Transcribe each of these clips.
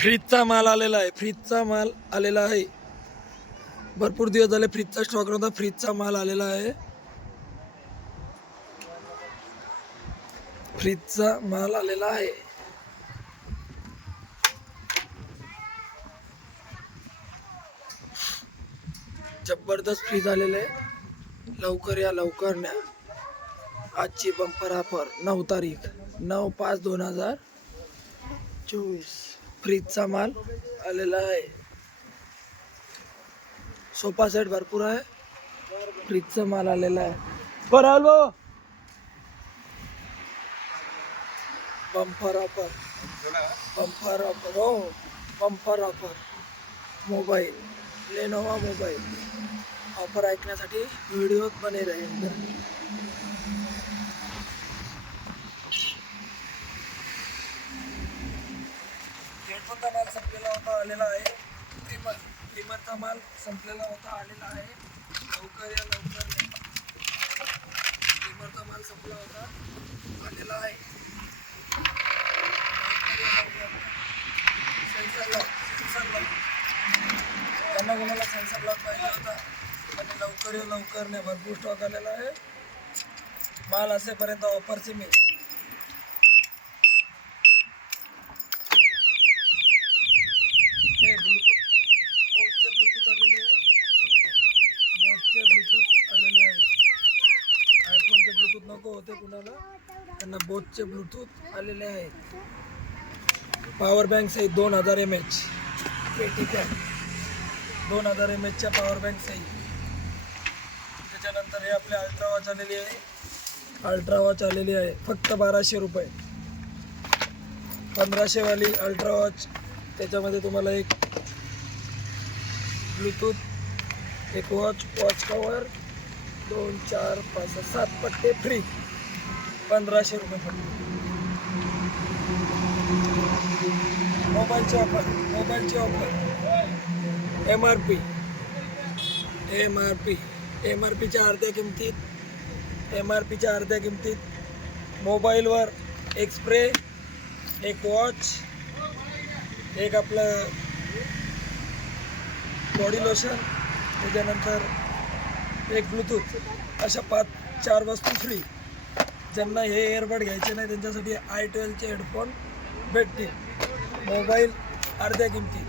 फ्रीजचा माल आलेला आहे फ्रीजचा माल आलेला आहे. भरपूर दिवस झाले फ्रीजचा स्टॉक नव्हता फ्रीजचा माल आलेला आहे. फ्रीजचा माल आलेला आहे. जबरदस्त फ्रीज आलेले लवकर या लवकर न्या. आजची बंपर ऑफर नऊ तारीख नऊ पाच दोन हजार चोवीस. फ्रीजचा माल आलेला आहे. सोफा सेट भरपूर आहे. फ्रीजचा माल आलेला आहे. बरं आलो बंपर ऑफर बंपर ऑफर हो. Bumper offer mobile Lenovo mobile offer ऐकण्यासाठी व्हिडिओ बने राहील हेडफोनचा माल माल आलेला आहे. ट्रिमर ट्रिमरचा माल संपलेला होता आलेला आहे. लवकर या लवकर या. ट्रिमरचा माल संपला होता आलेला आहे. सेन्सर लॉक सेन्सर लॉक त्यांना कोणाला सेन्सर लॉक पाहिजे होता? आणि लवकर या लवकर नाही भरपूर स्टॉक आलेला आहे. माल असेपर्यंत ऑफरची मी हे ब्लूटूथ बोटचे ब्लूटूथ आलेले आहे बोटचे ब्लूटूथ आलेले आहे आयफोनचे ब्लूटूथ नको होते कुणाला? त्यांना बोटचे ब्लूटूथ आलेले आहेत. पॉवर बँक सहित दोन हजार एम एच पेटी पॅक दोन हजार एम एचच्या पॉवर बँक सहित. त्याच्यानंतर हे आपले अल्ट्रा वॉच आलेली आहे. अल्ट्रा वॉच आलेली आहे. फक्त बाराशे रुपये. पंधराशेवाली अल्ट्रा वॉच त्याच्यामध्ये तुम्हाला एक ब्लूटूथ एक वॉच वॉच कवर दोन चार पाच सात पट्टे फ्री पंधराशे रुपये पट्टे. मोबाईलची ऑफर मोबाईलची offer M R P M R P M R पीच्या अर्ध्या किमतीत एम आर पीच्या अर्ध्या किमतीत मोबाईलवर एक स्प्रे एक वॉच एक आपलं बॉडी लोशन त्याच्यानंतर एक ब्लूटूथ अशा पाच चार वस्तू फ्री ज्यांना हे एअरबड घ्यायचे नाही त्यांच्यासाठी आय ट्वेल्वचे हेडफोन भेटतील. मोबाईल अर्ध्या किमती.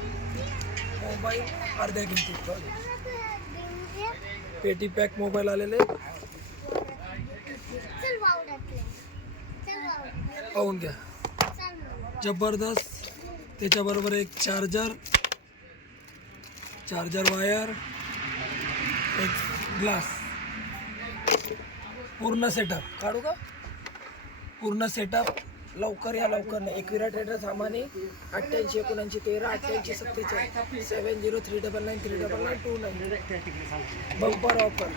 मोबाईल अर्ध्या किमती. पेटी पॅक मोबाईल आलेले. पाहून घ्या. जबरदस्त. त्याच्याबरोबर एक चार्जर चार्जर वायर एक ग्लास. पूर्ण सेटअप काढू का? पूर्ण सेटअप लवकर या लवकर नाही. एकविरा ट्रेडर सामाने अठ्ठ्याऐंशी एकोणऐंशी तेरा अठ्ठ्याऐंशी सत्तेचाळीस. Seven zero three double nine three double nine two nine bumper offer